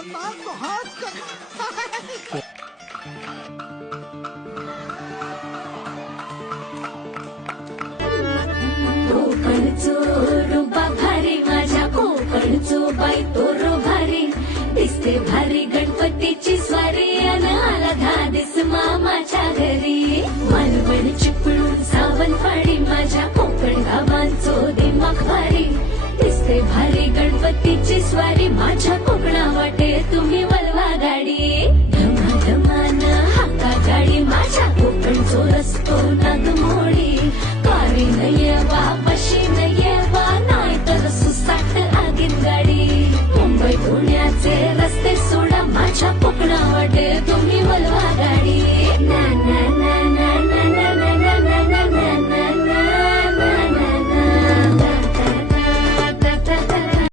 बता तो हाथ कर कोकणचो रुबा भारी माझ्या कोकणचो बाई तोरो भारी दिसते भारी गणपतीची स्वारी अन आला धादिस मामाच्या घरी मालवण चिपळूण सावंतवाडी माझ्या कोकण गावांचो दिमाग भारी दिसते भारी गणपतीची स्वारी माझ्या कोकणा वाटे तुम्ही